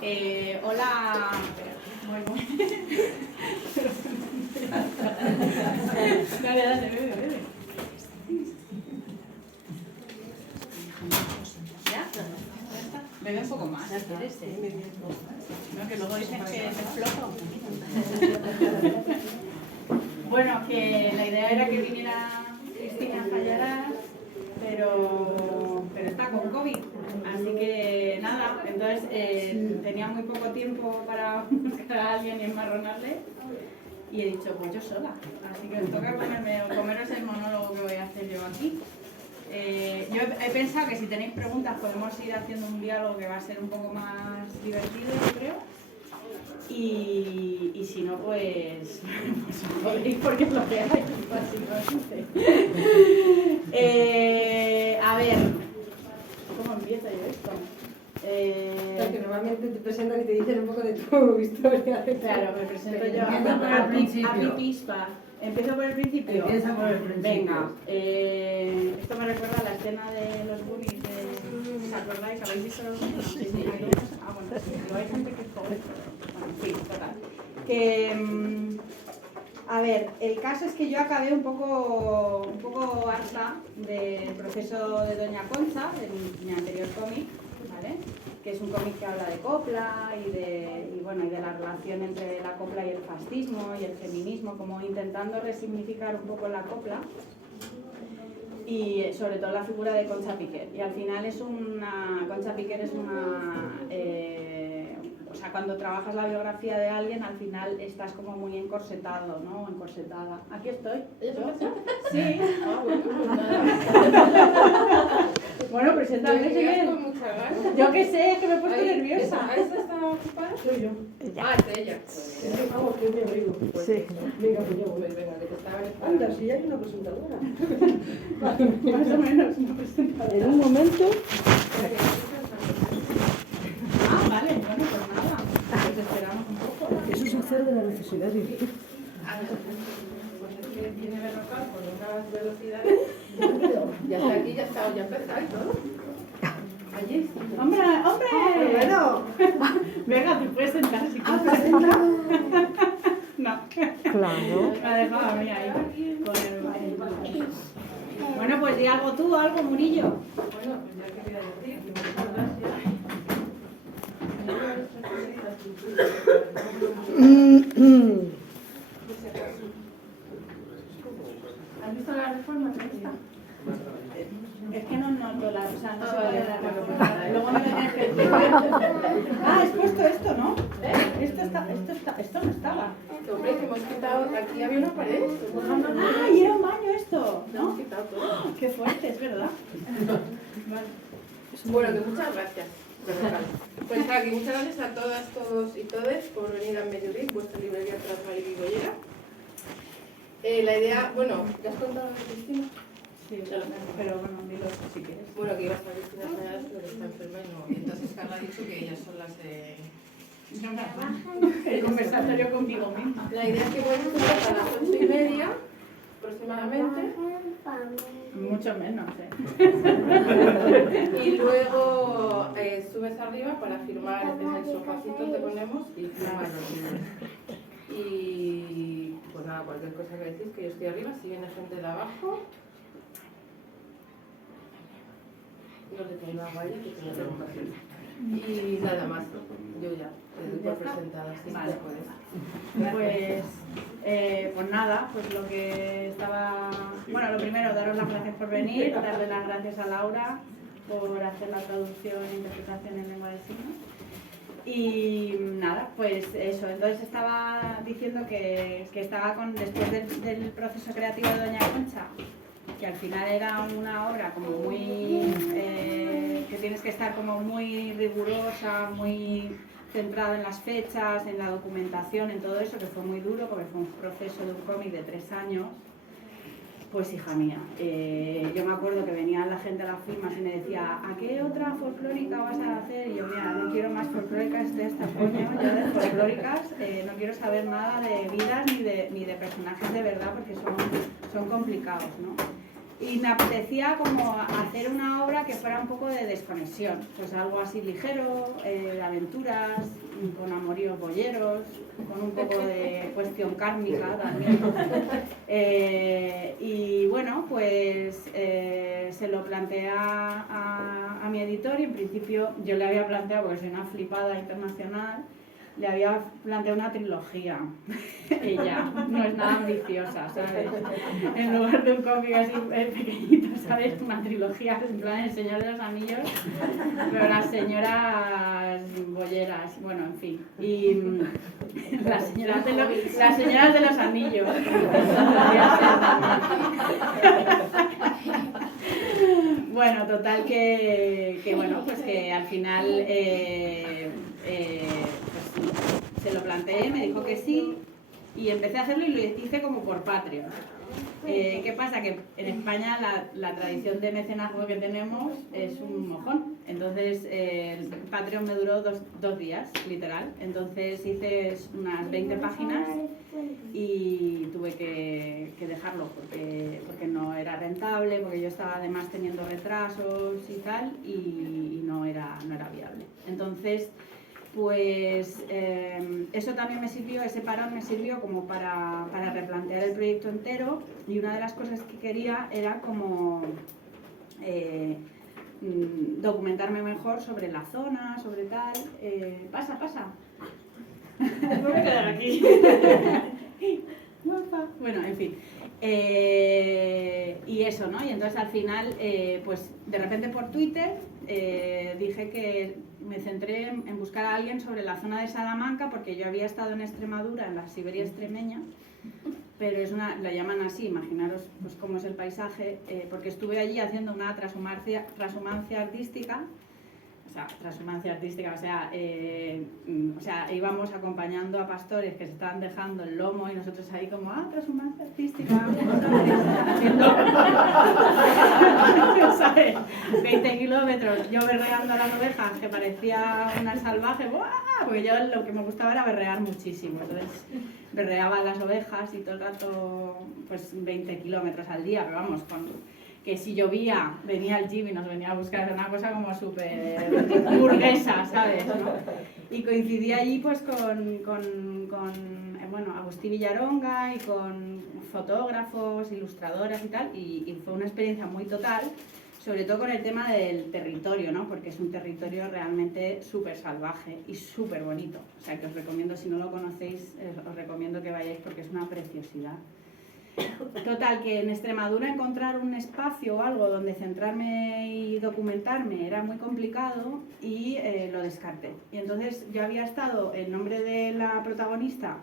Hola. Muy. Dale, bebe. ¿Ya? Bebe un poco más. No, que luego dicen que es flojo. Bueno, que la idea era que viniera Cristina Fallarás, pero está con COVID. Así que nada, entonces tenía muy poco tiempo para buscar a alguien y enmarronarle. Y he dicho, pues yo sola. Así que os toca comeros el monólogo que voy a hacer yo aquí. Yo he pensado que si tenéis preguntas podemos ir haciendo un diálogo que va a ser un poco más divertido, yo creo. Y si no, pues podéis porque es lo que hay, básicamente. A ver, ¿cómo empiezo yo esto? Porque normalmente te presentan y te dicen un poco de tu historia. Claro, me presento yo a Pipispa. ¿Empiezo por el principio? Empieza por el principio. Venga, esto me recuerda a la escena de los Goonies. ¿Os acordáis? ¿Habéis visto los Goonies? Sí. Ah, bueno, sí, lo hay gente que es joven. Bueno, sí, total. Que, a ver, el caso es que yo acabé un poco harta del proceso de Doña Concha, de mi anterior cómic, ¿vale? Que es un cómic que habla de copla y de la relación entre la copla y el fascismo y el feminismo, como intentando resignificar un poco la copla y sobre todo la figura de Concha Piquer. Y al final Concha Piquer es una... o sea, cuando trabajas la biografía de alguien, al final estás como muy encorsetado, ¿no? Encorsetada. Aquí estoy. ¿Yo? Sí. Ah, bueno, preséntame. Yo qué sé, es que me he puesto nerviosa. ¿Esa está ocupada? Soy yo. Ella. Es ella. Vamos, que es mi amigo. Sí. Venga, pues yo voy, venga, que te estaba esperando. Anda, si hay una presentadora. Más o menos, una presentadora. En un momento. Ah, vale, bueno, pues nada. Pues esperamos un poco. Eso es hacer de la necesidad de vivir. Pues es que tiene Berrocal con unas velocidades. Ya está aquí, ya está, ya empezó y todo. Allí. ¡Hombre! Bueno. Venga, te puedes sentar si quieres. presenta. No. Claro. Me ha dejado a mí ahí con el... Bueno, pues di algo tú, algo, Murillo. Bueno, pues ya quería decir, que muchas gracias. ¿Has visto la reforma esta? Es que no noto la... O sea, no se vale la reforma. Luego me tenéis que decir... Ah, has puesto esto, ¿no? Esto no estaba. Hombre, que hemos quitado, aquí había una pared. Ah, y era un baño esto, ¿no? Hemos quitado todo. Qué fuerte, es verdad. Vale. Bueno, que muchas gracias. Pues nada, que muchas gracias a todas, todos y todes por venir a Mediodía, vuestra librería teatral y vigollera. La idea, bueno, ¿ya has contado de Cristina? Sí, pero bueno, dilo si quieres. Bueno, que iba a estar Cristina Fallarás, pero que está enferma y no. Y entonces Carla ha dicho que ellas son las de... El conversatorio conmigo misma. La idea es que voy a estar a las 8:30 aproximadamente. Mucho menos, Y luego subes arriba para firmar en el sofacito, te ponemos y firmas los libros. Y pues nada, cualquier cosa que decís, que yo estoy arriba, si viene gente de abajo. No le traigo la valla, que tengo que compartir. Y nada más, yo ya, te doy por presentada, así Vale. que puedes. Pues nada, pues lo que estaba... Bueno, lo primero, daros las gracias por venir, darle las gracias a Laura por hacer la traducción e interpretación en lengua de signos. Y nada, pues eso, entonces estaba diciendo que estaba después del proceso creativo de Doña Concha, que al final era una obra como muy... que tienes que estar como muy rigurosa, muy centrada en las fechas, en la documentación, en todo eso, que fue muy duro porque fue un proceso de un cómic de 3 años. Pues hija mía, yo me acuerdo que venía la gente a las firmas y me decía, ¿a qué otra folclórica vas a hacer? Y yo, mira, no quiero más folclóricas de esta coño, yo de folclóricas no quiero saber nada de vidas ni de personajes de verdad porque son complicados, ¿no? Y me apetecía como hacer una obra para que fuera un poco de desconexión, pues algo así ligero, de aventuras, con amoríos bolleros, con un poco de cuestión kármica también. Y bueno, pues se lo planteé a mi editor y en principio yo le había planteado, porque soy una flipada internacional, le había planteado una trilogía. Ella no es nada ambiciosa, ¿sabes? En lugar de un cómic así pequeñito, ¿sabes? Una trilogía, en plan El Señor de los Anillos, pero las señoras bolleras, bueno, en fin. Y las señoras de los anillos. Bueno, total que bueno, pues que al final pues, se lo planteé, me dijo que sí y empecé a hacerlo y lo hice como por Patreon. ¿Qué pasa? Que en España la tradición de mecenazgo que tenemos es un mojón. Entonces el Patreon me duró dos días, literal. Entonces hice unas 20 páginas y tuve que dejarlo porque no era rentable, porque yo estaba además teniendo retrasos y tal y no era viable. Entonces pues eso también me sirvió, ese parón me sirvió como para replantear el proyecto entero y una de las cosas que quería era como documentarme mejor sobre la zona, sobre tal. Pasa. Me voy a quedar aquí. Bueno, en fin. Y eso, ¿no? Y entonces al final, pues de repente por Twitter dije que me centré en buscar a alguien sobre la zona de Salamanca porque yo había estado en Extremadura, en la Siberia extremeña, pero la llaman así, imaginaros pues cómo es el paisaje, porque estuve allí haciendo una transhumancia artística. O sea, íbamos acompañando a pastores que se estaban dejando el lomo y nosotros ahí como, transhumancia artística, ¿sabes? 20 kilómetros, yo berreando a las ovejas, que parecía una salvaje, ¡buah! Porque yo lo que me gustaba era berrear muchísimo, entonces berreaba a las ovejas y todo el rato, pues 20 kilómetros al día, pero vamos, que si llovía, venía el jeep y nos venía a buscar, una cosa como súper burguesa, ¿sabes? ¿No? Y coincidí allí pues con Agustín Villaronga y con fotógrafos, ilustradoras y tal, y fue una experiencia muy total, sobre todo con el tema del territorio, ¿no? Porque es un territorio realmente súper salvaje y súper bonito. O sea, que os recomiendo, si no lo conocéis, os recomiendo que vayáis porque es una preciosidad. Total, que en Extremadura encontrar un espacio o algo donde centrarme y documentarme era muy complicado y lo descarté. Y entonces yo había estado, el nombre de la protagonista,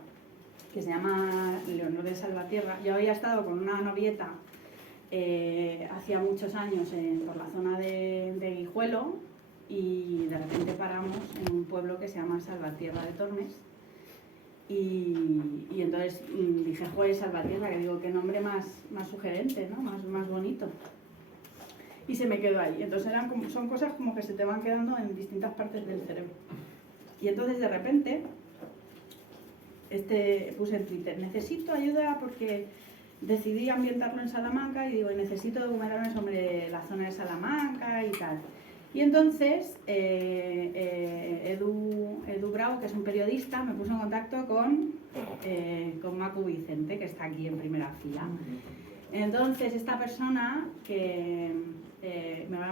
que se llama Leonor de Salvatierra, yo había estado con una novieta hacía muchos años por la zona de Guijuelo y de repente paramos en un pueblo que se llama Salvatierra de Tormes. Y entonces dije, joder, Salvatierra, que digo, qué nombre más sugerente, ¿no? Más bonito. Y se me quedó ahí. Entonces son cosas como que se te van quedando en distintas partes del cerebro. Y entonces de repente puse en Twitter, necesito ayuda porque decidí ambientarlo en Salamanca y digo, necesito documentarme sobre la zona de Salamanca y tal. Y entonces Edu Bravo, que es un periodista, me puso en contacto con Macu Vicente, que está aquí en primera fila. Entonces esta persona, que le voy a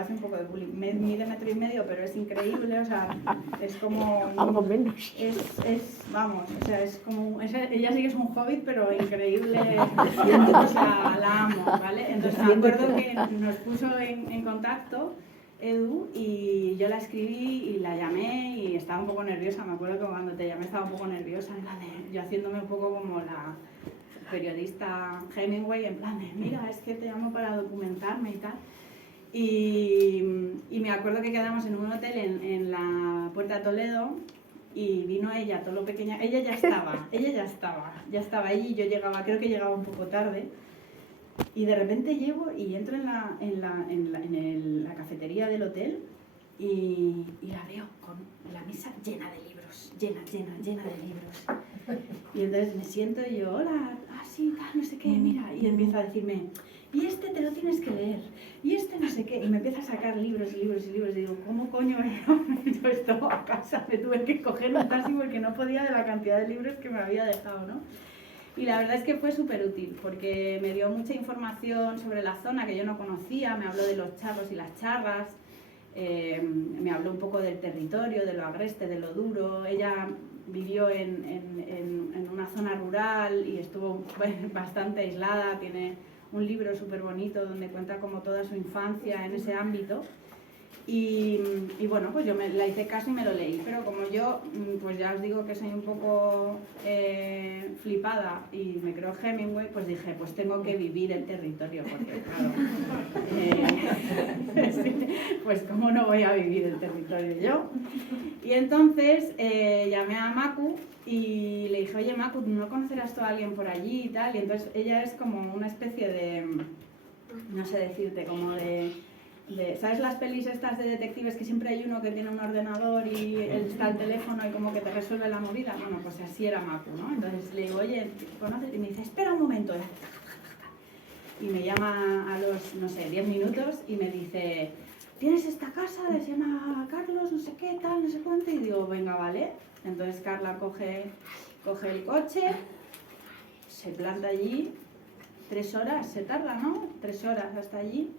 hacer un poco de bullying, mide 1,5 metros, pero es increíble, o sea, es como... Algo menos. Vamos, o sea, es como... ella sí que es un hobbit, pero increíble, o sea, la amo, ¿vale? Entonces me acuerdo que nos puso en contacto Edu y yo la escribí y la llamé y estaba un poco nerviosa. Me acuerdo que cuando te llamé estaba un poco nerviosa, en plan de, yo haciéndome un poco como la periodista Hemingway, en plan de, mira, es que te llamo para documentarme y tal. Y me acuerdo que quedamos en un hotel en la Puerta de Toledo y vino ella, todo lo pequeña, ella ya estaba, ella y yo llegaba, creo que llegaba un poco tarde. Y de repente llego y entro en la cafetería del hotel y la veo con la mesa llena de libros, llena de libros. Y entonces me siento y yo, hola, sí, tal, no sé qué, mira. Y empieza a decirme, y este te lo tienes que leer, y este no sé qué, y me empieza a sacar libros y libros y libros, y digo, ¿cómo coño he hecho esto a casa? Me tuve que coger un taxi porque no podía de la cantidad de libros que me había dejado, ¿no? Y la verdad es que fue súper útil, porque me dio mucha información sobre la zona que yo no conocía, me habló de los charros y las charras, me habló un poco del territorio, de lo agreste, de lo duro. Ella vivió en una zona rural y estuvo bastante aislada, tiene un libro súper bonito donde cuenta como toda su infancia en ese ámbito. Y bueno, pues yo la hice caso y me lo leí, pero como yo, pues ya os digo que soy un poco flipada y me creo Hemingway, pues dije, pues tengo que vivir el territorio, porque claro, sí, pues cómo no voy a vivir el territorio yo. Y entonces llamé a Maku y le dije, oye Maku, ¿no conocerás tú a alguien por allí y tal? Y entonces ella es como una especie de, no sé decirte, como de ¿sabes las pelis estas de detectives que siempre hay uno que tiene un ordenador y está el teléfono y como que te resuelve la movida? Bueno, pues así era Maku, ¿no? Entonces le digo, oye, ¿conoces? Y me dice, espera un momento. Y me llama a los, no sé, 10 minutos y me dice, ¿tienes esta casa? Se llama Carlos, no sé qué, tal, no sé cuánto. Y digo, venga, vale. Entonces Carla coge el coche, se planta allí, 3 horas se tarda, ¿no? 3 horas hasta allí.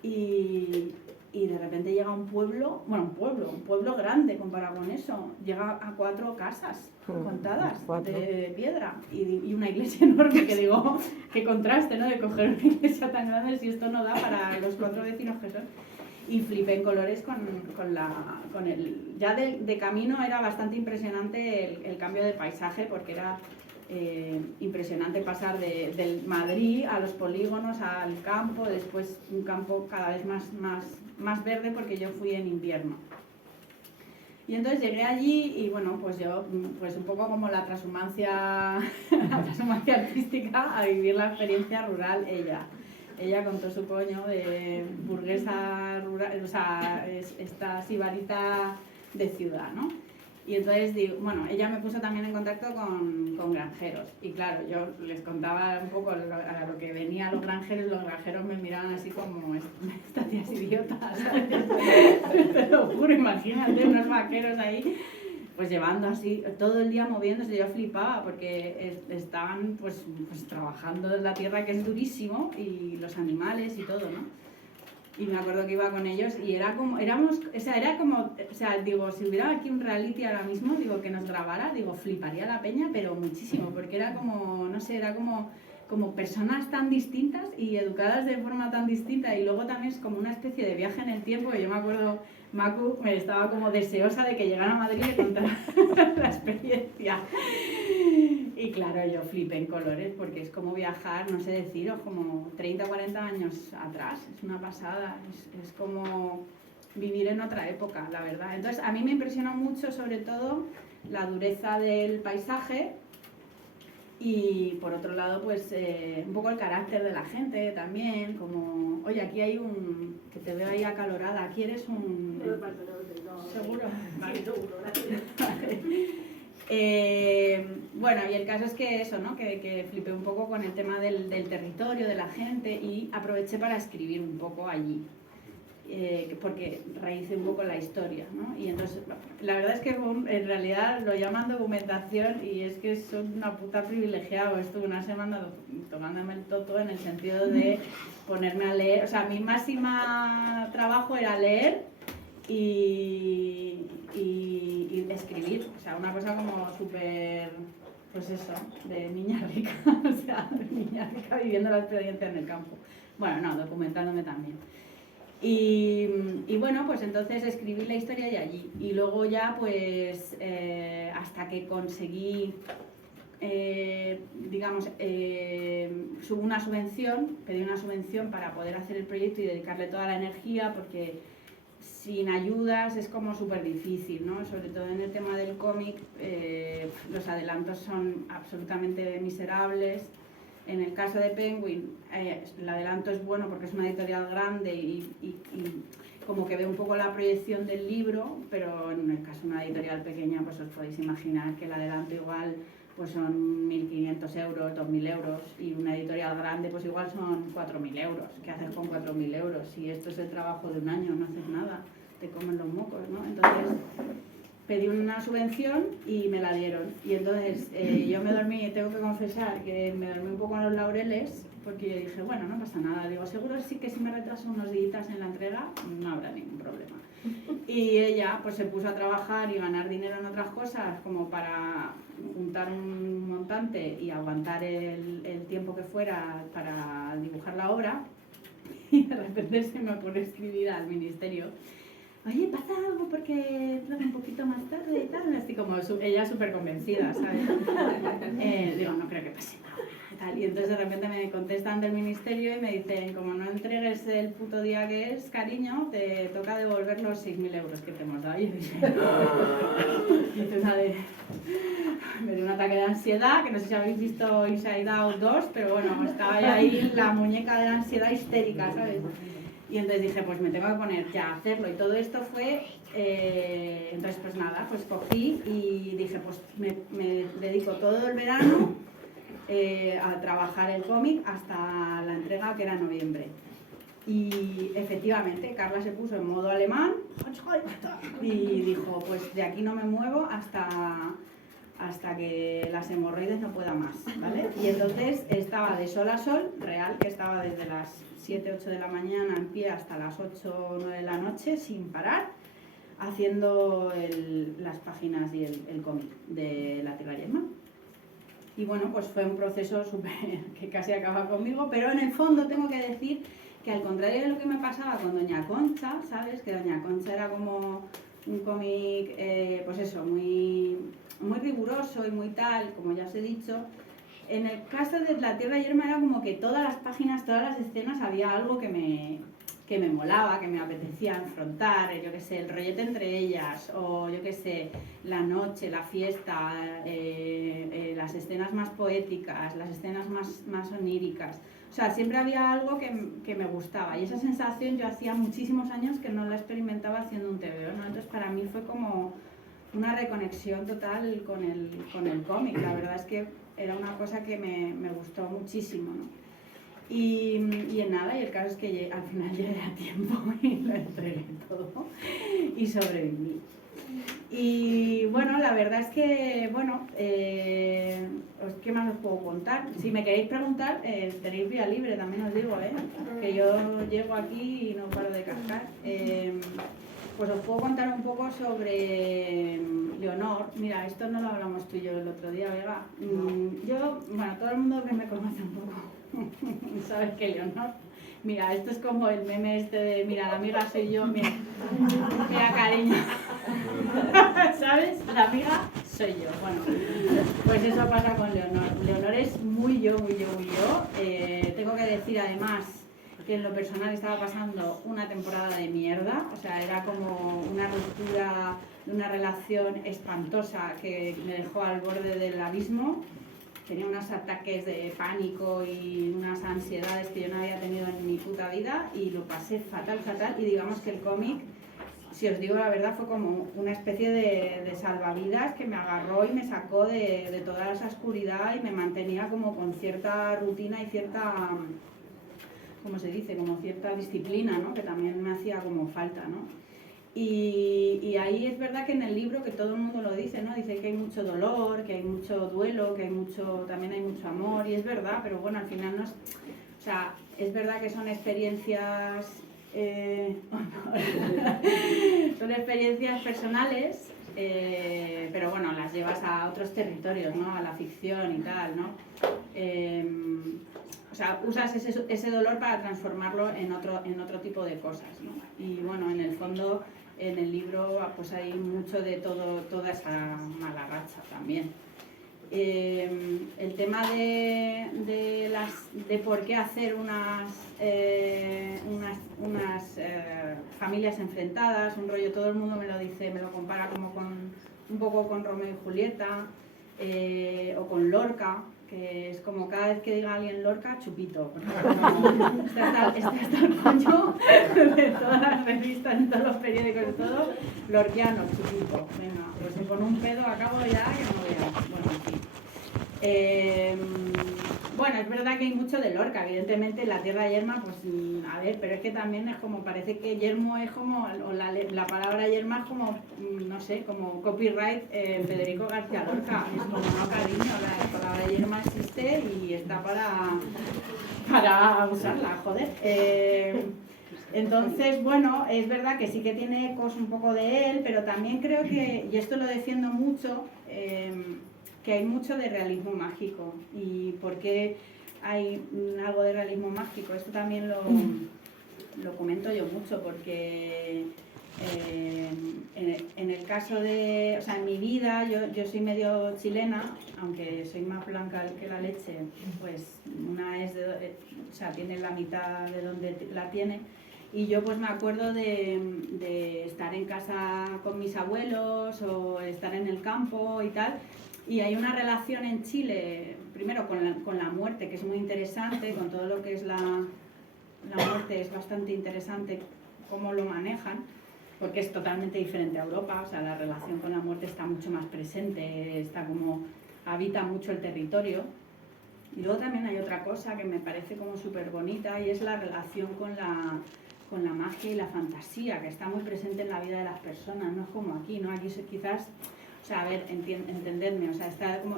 Y de repente llega un pueblo, bueno, un pueblo grande comparado con eso, llega a 4 casas contadas de piedra y una iglesia enorme, que digo, qué contraste, ¿no? De coger una iglesia tan grande si esto no da para los 4 vecinos que son. Y flipé en colores con el... Ya de camino era bastante impresionante el cambio de paisaje, porque era impresionante pasar del Madrid a los polígonos, al campo, después un campo cada vez más verde, porque yo fui en invierno. Y entonces llegué allí y bueno, pues yo, pues un poco como la transhumancia artística, a vivir la experiencia rural ella con todo su coño de burguesa rural, o sea, esta sibarita de ciudad, ¿no? Y entonces digo, bueno, ella me puso también en contacto con granjeros. Y claro, yo les contaba un poco a lo que venía a los granjeros me miraban así como, esta tía es idiota, ¿sabes? Te lo juro, imagínate, unos vaqueros ahí, pues llevando así, todo el día moviéndose. Yo flipaba porque estaban pues trabajando en la tierra, que es durísimo, y los animales y todo, ¿no? Y me acuerdo que iba con ellos y era como, digo, si hubiera aquí un reality ahora mismo, digo, que nos grabara, digo, fliparía la peña, pero muchísimo, porque era como, no sé, era como personas tan distintas y educadas de forma tan distinta, y luego también es como una especie de viaje en el tiempo, que yo me acuerdo, Maku me estaba como deseosa de que llegara a Madrid y le contara la experiencia. Y claro, yo flipé en colores, porque es como viajar, no sé deciros, como 30 o 40 años atrás. Es una pasada, es como vivir en otra época, la verdad. Entonces, a mí me impresionó mucho, sobre todo, la dureza del paisaje y, por otro lado, pues un poco el carácter de la gente también, como, oye, aquí hay que te veo ahí acalorada, ¿quieres un...? ¿Seguro? Vale. Bueno, y el caso es que eso, ¿no? Que flipé un poco con el tema del territorio, de la gente, y aproveché para escribir un poco allí, porque raícé un poco la historia, ¿no? Y entonces, la verdad es que en realidad lo llaman documentación y es que soy una puta privilegiada. Estuve una semana tomándome el toto en el sentido de ponerme a leer, o sea, mi máxima trabajo era leer y escribir, o sea, una cosa como súper, pues eso, de niña rica, o sea, de niña rica viviendo la experiencia en el campo. Bueno, no, documentándome también. Y bueno, pues entonces escribí la historia y allí. Y luego ya, pues, hasta que conseguí, digamos, una subvención, pedí una subvención para poder hacer el proyecto y dedicarle toda la energía, porque sin ayudas es como súper difícil, ¿no? Sobre todo en el tema del cómic, los adelantos son absolutamente miserables. En el caso de Penguin, el adelanto es bueno porque es una editorial grande y como que ve un poco la proyección del libro, pero en el caso de una editorial pequeña, pues os podéis imaginar que el adelanto igual pues son 1.500 euros, 2.000 euros, y una editorial grande pues igual son 4.000 euros. ¿Qué haces con 4.000 euros? Si esto es el trabajo de un año, no haces nada, te comen los mocos, ¿no? Entonces pedí una subvención y me la dieron. Y entonces yo me dormí, tengo que confesar que me dormí un poco en los laureles, porque yo dije, bueno, no pasa nada. Digo, seguro sí que si me retraso unos días en la entrega, no habrá ningún problema. Y ella pues se puso a trabajar y ganar dinero en otras cosas, como para juntar un montante y aguantar el tiempo que fuera para dibujar la obra. Y de repente se me ocurrió escribir al ministerio: oye, pasa algo porque entras un poquito más tarde y tal. Así como ella súper convencida, ¿sabes? Digo, no creo que pase nada. Tal. Y entonces de repente me contestan del ministerio y me dicen, como no entregues el puto día que es, cariño, te toca devolver los 6.000 euros que te hemos dado. Y yo dije, y tú sabes, me dio un ataque de ansiedad, que no sé si habéis visto Inside Out 2, pero bueno, estaba ya ahí la muñeca de la ansiedad histérica, ¿sabes? Y entonces dije, pues me tengo que poner ya a hacerlo. Y todo esto fue, entonces pues nada, pues cogí y dije, pues me dedico todo el verano a trabajar el cómic hasta la entrega, que era en noviembre. Y efectivamente Carla se puso en modo alemán y dijo, pues de aquí no me muevo hasta que las hemorroides no pueda más, ¿vale? Y entonces estaba de sol a sol, real, que estaba desde las 7, 8 de la mañana en pie hasta las 8 o 9 de la noche sin parar, haciendo las páginas y el cómic de La Tierra Yerma. Y bueno, pues fue un proceso súper que casi acaba conmigo, pero en el fondo tengo que decir que al contrario de lo que me pasaba con Doña Concha, ¿sabes? Que Doña Concha era como un cómic, pues eso, muy riguroso y muy tal, como ya os he dicho. En el caso de La Tierra Yerma era como que todas las páginas, todas las escenas, había algo que me molaba, que me apetecía enfrentar, yo qué sé, el rollete entre ellas, o yo qué sé, la noche, la fiesta, las escenas más poéticas, las escenas más oníricas. O sea, siempre había algo que me gustaba, y esa sensación yo hacía muchísimos años que no la experimentaba haciendo un TVO, ¿no? Entonces para mí fue como una reconexión total con el cómic. La verdad es que era una cosa que me gustó muchísimo, ¿no? Y en nada, y el caso es que al final llegué a tiempo y lo entregué todo y sobreviví. Y bueno, la verdad es que, bueno, ¿qué más os puedo contar? Si me queréis preguntar, tenéis vía libre, también os digo, que yo llego aquí y no paro de cascar. Pues os puedo contar un poco sobre Leonor. Mira, esto no lo hablamos tú y yo el otro día, Vega. Yo, bueno, todo el mundo que me conoce un poco sabes que Leonor, mira, esto es como el meme este de, mira, la amiga soy yo, mira cariño, ¿sabes? La amiga soy yo. Bueno, pues eso pasa con Leonor. Leonor es muy yo. Tengo que decir además que en lo personal estaba pasando una temporada de mierda, o sea, era como una ruptura de una relación espantosa que me dejó al borde del abismo. Tenía unos ataques de pánico y unas ansiedades que yo no había tenido en mi puta vida y lo pasé fatal, y digamos que el cómic, si os digo la verdad, fue como una especie de salvavidas que me agarró y me sacó de toda esa oscuridad y me mantenía como con cierta rutina y cierta, ¿cómo se dice? Como cierta disciplina, ¿no? Que también me hacía como falta, ¿no? Y ahí es verdad que en el libro, que todo el mundo lo dice, ¿no? Dice que hay mucho dolor, que hay mucho duelo, que también hay mucho amor, y es verdad, pero bueno, al final no es... O sea, es verdad que son experiencias... son experiencias personales, pero bueno, las llevas a otros territorios, ¿no? A la ficción y tal, ¿no? O sea, usas ese dolor para transformarlo en otro tipo de cosas, ¿no? Y bueno, en el fondo, en el libro, pues hay mucho de toda esa mala racha también. El tema de por qué hacer unas familias enfrentadas, un rollo, todo el mundo me lo dice, me lo compara como un poco con Romeo y Julieta, o con Lorca, que es como cada vez que diga alguien Lorca, chupito. Está hasta el pollo de todas las revistas, en todos los periódicos, de todo, lorquiano, chupito. Venga, pues con un pedo acabo ya que no veas. Bueno, en fin. Bueno, es verdad que hay mucho de Lorca, evidentemente la tierra yerma, pues a ver, pero es que también es como, parece que yermo es como, o la palabra yerma es como, no sé, como copyright Federico García Lorca, es como no cariño, la palabra yerma existe y está para usarla, joder. Entonces, bueno, es verdad que sí que tiene ecos un poco de él, pero también creo que, y esto lo defiendo mucho, que hay mucho de realismo mágico. ¿Y por qué hay algo de realismo mágico? Esto también lo comento yo mucho, porque en el caso de, o sea, en mi vida, yo soy medio chilena, aunque soy más blanca que la leche, pues una es o sea, tiene la mitad de donde la tiene. Y yo pues me acuerdo de estar en casa con mis abuelos o estar en el campo y tal. Y hay una relación en Chile, primero con la muerte, que es muy interesante, con todo lo que es la muerte, es bastante interesante cómo lo manejan, porque es totalmente diferente a Europa, o sea, la relación con la muerte está mucho más presente, está como, habita mucho el territorio. Y luego también hay otra cosa que me parece como súper bonita y es la relación con la magia y la fantasía, que está muy presente en la vida de las personas, no es como aquí, ¿no? Aquí quizás, o sea, a ver, entendedme, o sea,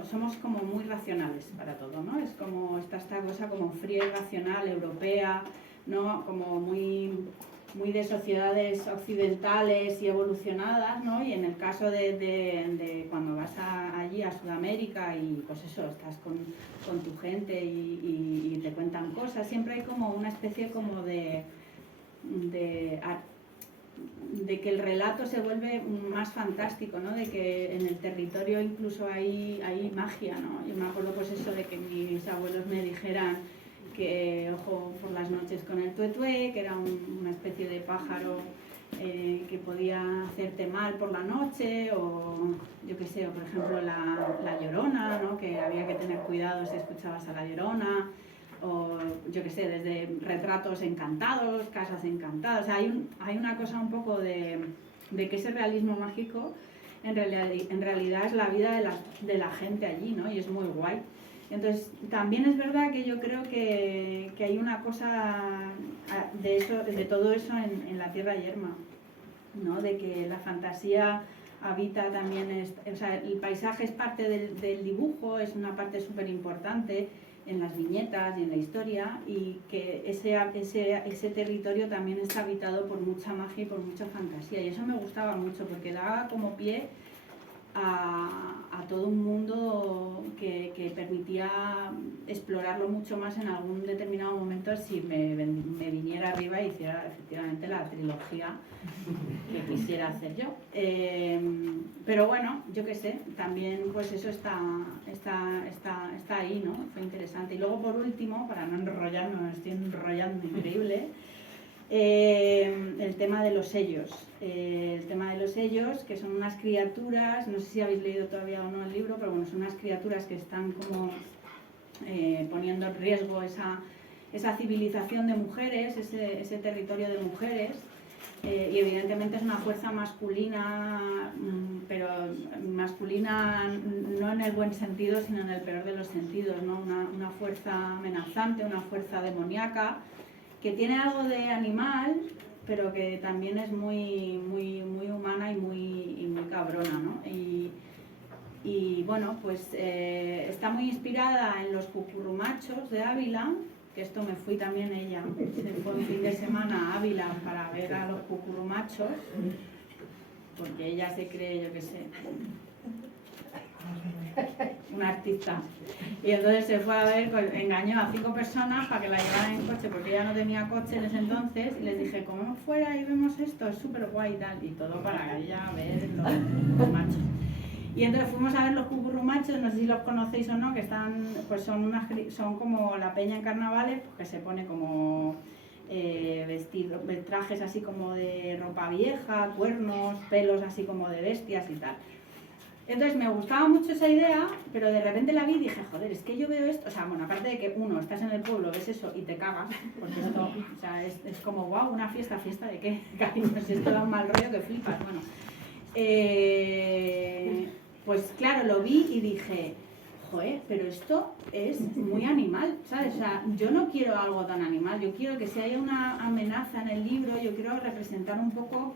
somos como muy racionales para todo, ¿no? Es como esta cosa como fría y racional, europea, ¿no? Como muy de sociedades occidentales y evolucionadas, ¿no? Y en el caso de cuando vas allí a Sudamérica y pues eso, estás con tu gente y te cuentan cosas, siempre hay como una especie como de que el relato se vuelve más fantástico, ¿no? De que en el territorio incluso hay magia, ¿no? Yo me acuerdo pues eso de que mis abuelos me dijeran que ojo por las noches con el tuetué, que era una especie de pájaro que podía hacerte mal por la noche, o yo qué sé, o por ejemplo la llorona, ¿no? Que había que tener cuidado si escuchabas a la llorona, o yo qué sé, desde retratos encantados, casas encantadas. O sea, hay una cosa un poco de que ese realismo mágico en realidad es la vida de la gente allí, ¿no? Y es muy guay. Entonces, también es verdad que yo creo que hay una cosa de todo eso en la tierra yerma, ¿no? De que la fantasía habita también, o sea, el paisaje es parte del dibujo, es una parte súper importante en las viñetas y en la historia, y que ese territorio también está habitado por mucha magia y por mucha fantasía, y eso me gustaba mucho porque daba como pie a todo un mundo que permitía explorarlo mucho más en algún determinado momento si me viniera arriba y hiciera efectivamente la trilogía que quisiera hacer yo. Pero bueno, yo qué sé, también pues eso está ahí, ¿no? Fue interesante. Y luego por último, para no enrollarme, me estoy enrollando increíble, el tema de los sellos. El tema de los sellos, que son unas criaturas, no sé si habéis leído todavía o no el libro, pero bueno, son unas criaturas que están como poniendo en riesgo esa civilización de mujeres, ese territorio de mujeres. Y evidentemente es una fuerza masculina, pero masculina no en el buen sentido, sino en el peor de los sentidos, ¿no? Una fuerza amenazante, una fuerza demoníaca, que tiene algo de animal, pero que también es muy humana y muy cabrona, ¿no? Y bueno, pues está muy inspirada en los cucurrumachos de Ávila, que esto me fui también ella, se fue un fin de semana a Ávila para ver a los cucurumachos, porque ella se cree, yo qué sé, una artista. Y entonces se fue a ver, pues, engañó a 5 personas para que la llevaran en coche, porque ella no tenía coche en ese entonces, y les dije, como fuera y vemos esto, es súper guay y tal, y todo para ella ver los machos. Y entonces fuimos a ver los cucurrumachos, no sé si los conocéis o no, que están, pues son como la peña en carnavales, pues que se pone como vestidos, trajes así como de ropa vieja, cuernos, pelos así como de bestias y tal. Entonces me gustaba mucho esa idea, pero de repente la vi y dije, joder, es que yo veo esto, o sea, bueno, aparte de que uno, estás en el pueblo, ves eso y te cagas, porque esto, o sea, es como, wow, una fiesta de qué, cariño, si esto da un mal rollo que flipas, bueno. Pues claro, lo vi y dije, joder, pero esto es muy animal, ¿sabes? O sea, yo no quiero algo tan animal, yo quiero que si hay una amenaza en el libro, yo quiero representar un poco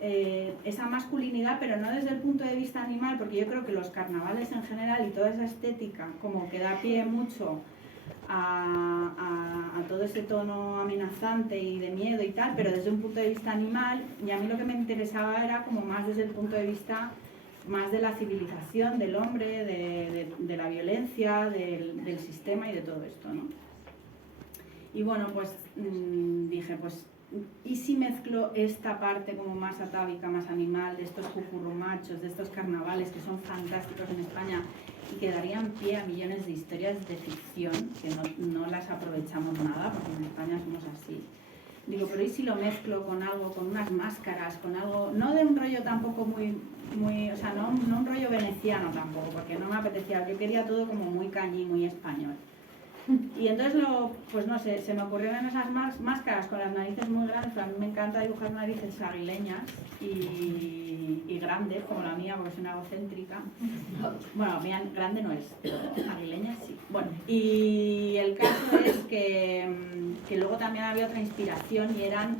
esa masculinidad, pero no desde el punto de vista animal, porque yo creo que los carnavales en general y toda esa estética como que da pie mucho a todo ese tono amenazante y de miedo y tal, pero desde un punto de vista animal, y a mí lo que me interesaba era como más desde el punto de vista más de la civilización, del hombre, de la violencia, del sistema y de todo esto, ¿no? Y bueno, pues dije, pues, ¿y si mezclo esta parte como más atávica, más animal, de estos cucurrumachos, de estos carnavales que son fantásticos en España y que darían pie a millones de historias de ficción que no las aprovechamos nada, porque en España somos así? Digo, pero ¿y si lo mezclo con algo, con unas máscaras, con algo, no de un rollo tampoco muy o sea, no un rollo veneciano tampoco, porque no me apetecía, yo quería todo como muy cañí, muy español. Y entonces, pues no sé, se me ocurrieron esas máscaras con las narices muy grandes. A mí me encanta dibujar narices aguileñas y grandes, como la mía, porque soy una egocéntrica. Bueno, mía grande no es, pero aguileña sí. Bueno, y el caso es que luego también había otra inspiración y eran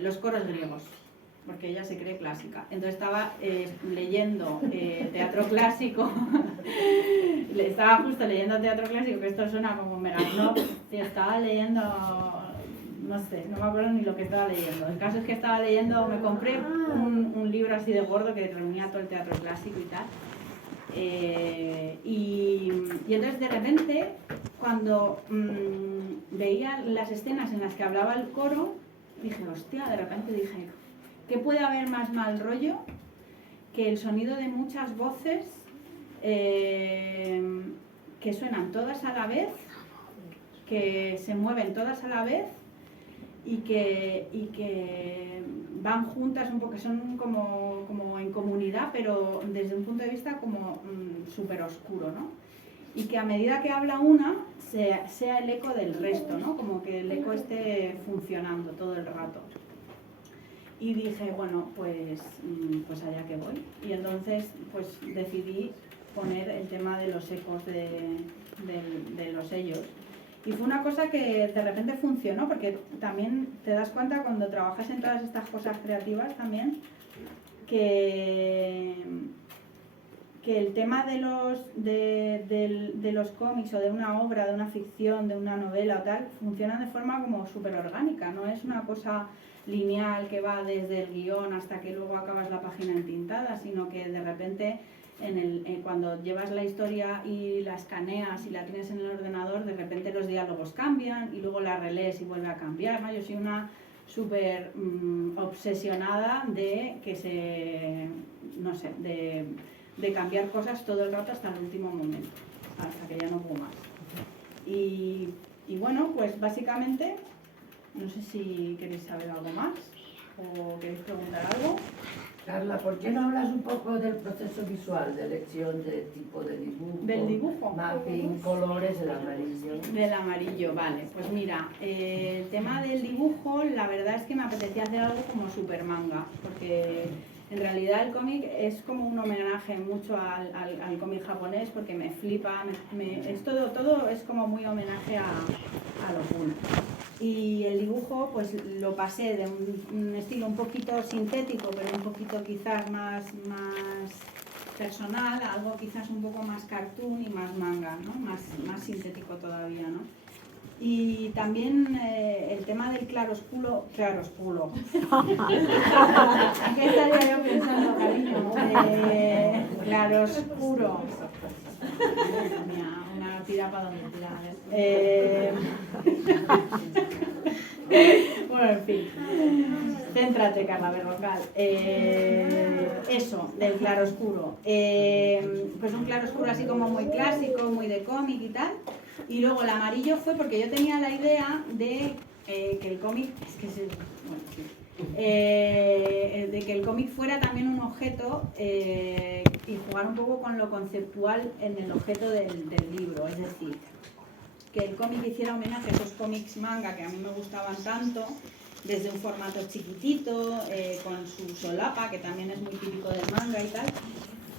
los coros griegos, porque ella se cree clásica. Entonces estaba leyendo teatro clásico, estaba justo leyendo teatro clásico, que esto suena como mega snob, y estaba leyendo, no sé, no me acuerdo ni lo que estaba leyendo. El caso es que estaba leyendo, me compré un libro así de gordo que reunía todo el teatro clásico y tal. Y entonces de repente, cuando veía las escenas en las que hablaba el coro, dije, hostia, de repente dije, ¿qué puede haber más mal rollo que el sonido de muchas voces que suenan todas a la vez, que se mueven todas a la vez y que van juntas un poco, que son como en comunidad, pero desde un punto de vista como súper oscuro, ¿no? Y que a medida que habla una, sea el eco del resto, ¿no? Como que el eco esté funcionando todo el rato. Y dije, bueno, pues allá que voy. Y entonces pues decidí poner el tema de los ecos de los sellos. Y fue una cosa que de repente funcionó, porque también te das cuenta cuando trabajas en todas estas cosas creativas también, que el tema de los cómics o de una obra, de una ficción, de una novela o tal, funcionan de forma como súper orgánica, no es una cosa lineal que va desde el guión hasta que luego acabas la página entintada, sino que de repente cuando llevas la historia y la escaneas y la tienes en el ordenador, de repente los diálogos cambian y luego la relees y vuelve a cambiar, ¿no? Yo soy una súper obsesionada de que no sé, de cambiar cosas todo el rato hasta el último momento, hasta que ya no puedo más. Y bueno, pues básicamente, no sé si queréis saber algo más o queréis preguntar algo. Carla, ¿por qué no hablas un poco del proceso visual, de elección de tipo de dibujo? ¿Del dibujo? Mapping, colores, el amarillo. Del amarillo, vale. Pues mira, el tema del dibujo, la verdad es que me apetecía hacer algo como super manga, porque en realidad el cómic es como un homenaje mucho al cómic japonés, porque me flipa, es todo es como muy homenaje a lo cool. Y el dibujo pues lo pasé de un estilo un poquito sintético, pero un poquito quizás más personal, a algo quizás un poco más cartoon y más manga, ¿no? Más sintético todavía, ¿no? Y también el tema del claroscuro. ¿Qué estaría yo pensando, cariño? Claroscuro. Mira, una tira para donde tira. Bueno, en fin. Céntrate, Carla Berrocal. Eso, del claroscuro. Pues un claroscuro así como muy clásico, muy de cómic y tal. Y luego el amarillo fue porque yo tenía la idea de que el cómic, de que el cómic fuera también un objeto y jugar un poco con lo conceptual en el objeto del libro, es decir, que el cómic hiciera homenaje a esos cómics manga que a mí me gustaban tanto, desde un formato chiquitito, con su solapa, que también es muy típico del manga y tal,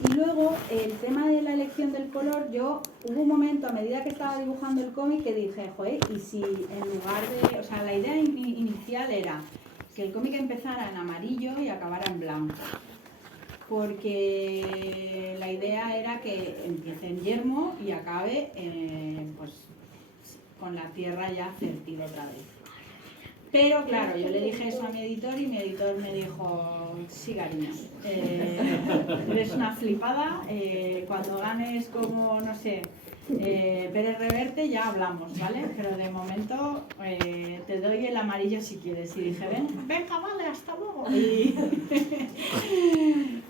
Y luego, el tema de la elección del color, hubo un momento a medida que estaba dibujando el cómic que dije, joder, y si en lugar de, o sea, la idea inicial era que el cómic empezara en amarillo y acabara en blanco. Porque la idea era que empiece en yermo y acabe pues, con la tierra ya fértil otra vez. Pero claro, yo le dije eso a mi editor y mi editor me dijo, sí cariño, eres una flipada, cuando ganes como, no sé, Pérez Reverte ya hablamos, ¿vale? Pero de momento te doy el amarillo si quieres. Y dije, venga, vale, hasta luego.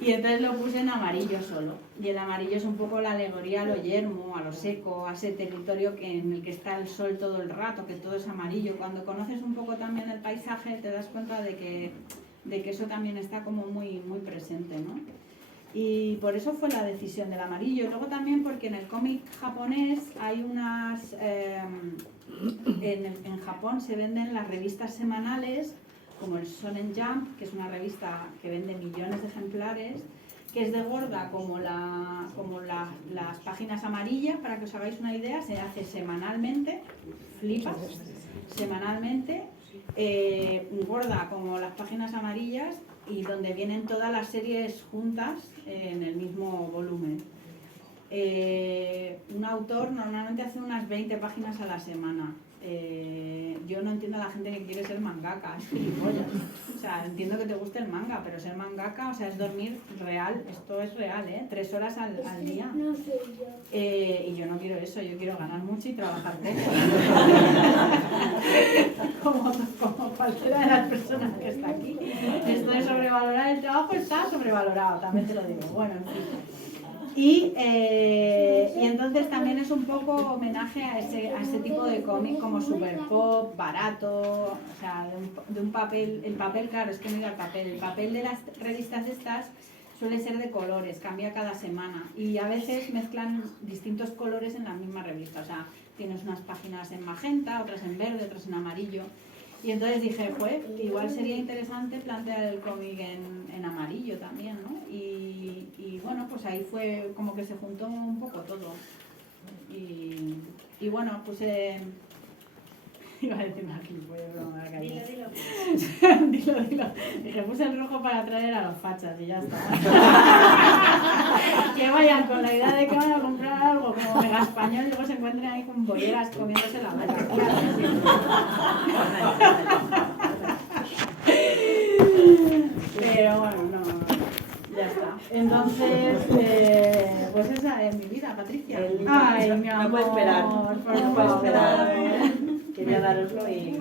Y entonces lo puse en amarillo solo. Y el amarillo es un poco la alegoría a lo yermo, a lo seco, a ese territorio en el que está el sol todo el rato, que todo es amarillo. Cuando conoces un poco también el paisaje te das cuenta de que eso también está como muy, muy presente, ¿no? Y por eso fue la decisión del amarillo. Y luego también porque en el cómic japonés hay unas... en Japón se venden las revistas semanales, como el Shonen Jump, que es una revista que vende millones de ejemplares, que es de gorda como las páginas amarillas, para que os hagáis una idea, se hace semanalmente, flipas, semanalmente, gorda como las páginas amarillas, y donde vienen todas las series juntas en el mismo volumen. Un autor normalmente hace unas 20 páginas a la semana. Yo no entiendo a la gente que quiere ser mangaka, es gilipollas. O sea, entiendo que te guste el manga, pero ser mangaka, o sea, es dormir real, esto es real, 3 horas al día. No sé yo. Y yo no quiero eso, yo quiero ganar mucho y trabajar poco. como cualquiera de las personas que está aquí. Esto de sobrevalorar el trabajo está sobrevalorado, también te lo digo. Bueno, en fin. Y entonces también es un poco homenaje a ese tipo de cómic como super pop, barato, o sea, de un papel, el papel, claro, es que no iba al papel, el papel de las revistas estas suele ser de colores, cambia cada semana y a veces mezclan distintos colores en la misma revista, o sea, tienes unas páginas en magenta, otras en verde, otras en amarillo. Y entonces dije, pues, igual sería interesante plantear el cómic en amarillo también, ¿no? Y bueno, pues ahí fue como que se juntó un poco todo. Y bueno, puse... Iba a decir una gilipollas, pero me va a caer. Dilo. Dije, puse el rojo para atraer a los fachas y ya está. Que vayan con la idea de que van a comprar algo como mega español y luego se encuentren ahí con bolleras comiéndose la boca. Pero bueno, no, ya está. Entonces, pues esa es mi vida, Patricia. Ay, mi amor, no puede esperar. No puede esperar. Quería daroslo y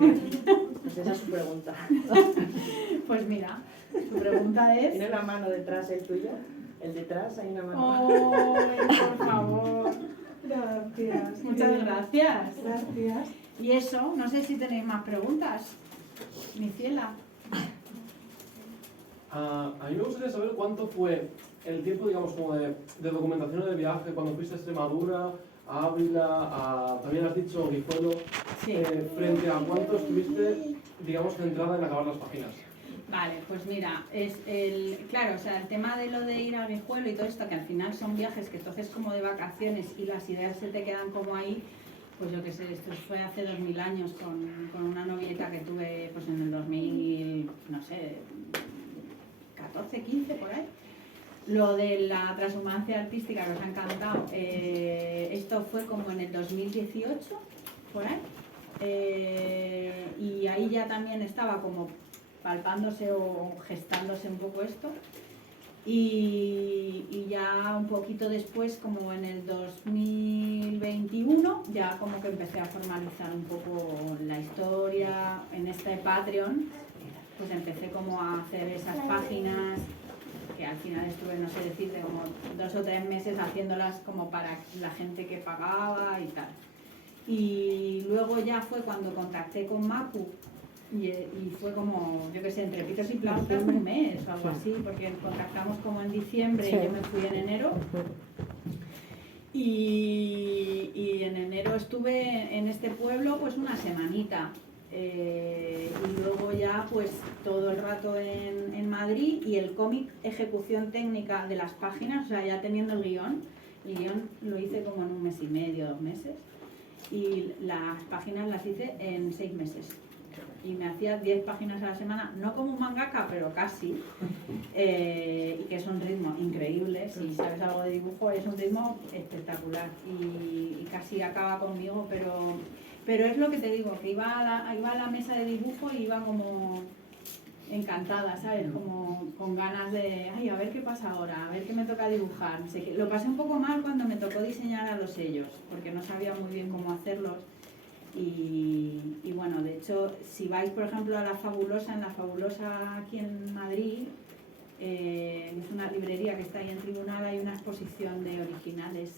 pues esa es su pregunta. Pues mira, su pregunta es... ¿Tiene la mano detrás el tuyo? ¿El detrás hay una mano? ¡Oh, por favor! Gracias. Muchas gracias. Gracias. Y eso, no sé si tenéis más preguntas. Mi ciela. A mí me gustaría saber cuánto fue el tiempo, digamos, como de documentación de viaje, cuando fuiste a Extremadura, a Ávila, también has dicho Guijuelo, Sí. frente a cuánto estuviste, digamos, centrada en acabar las páginas. Vale, pues mira, claro, o sea, el tema de lo de ir a Guijuelo y todo esto, que al final son viajes que entonces como de vacaciones y las ideas se te quedan como ahí, pues yo qué sé, esto fue hace 2000 años con una novieta que tuve pues en el 2000, no sé, 14, 15 por ahí. Lo de la transhumancia artística que os ha encantado, esto fue como en el 2018, por ahí. Y ahí ya también estaba como palpándose o gestándose un poco esto. Y ya un poquito después, como en el 2021, ya como que empecé a formalizar un poco la historia en este Patreon. Pues empecé como a hacer esas páginas que al final estuve, no sé decirte, como 2 o 3 meses haciéndolas como para la gente que pagaba y tal. Y luego ya fue cuando contacté con Mapu y fue como, yo qué sé, entre pitos y flautas un mes o algo así, porque contactamos como en diciembre y yo me fui en enero. Y en enero estuve en este pueblo pues una semanita. Y luego ya está pues todo el rato en Madrid, y el cómic, ejecución técnica de las páginas, o sea, ya teniendo el guión lo hice como en 1 mes y medio, 2 meses, y las páginas las hice en 6 meses. Y me hacía 10 páginas a la semana, no como un mangaka, pero casi, y que es un ritmo increíble. Si sabes algo de dibujo, es un ritmo espectacular y casi acaba conmigo, pero es lo que te digo, que iba a la mesa de dibujo y iba como encantada, ¿sabes? Como con ganas de, ay, a ver qué pasa ahora, a ver qué me toca dibujar. No sé qué. Lo pasé un poco mal cuando me tocó diseñar a los sellos, porque no sabía muy bien cómo hacerlos. Y bueno, de hecho, si vais por ejemplo a La Fabulosa, en La Fabulosa aquí en Madrid, es una librería que está ahí en Tribunal, hay una exposición de originales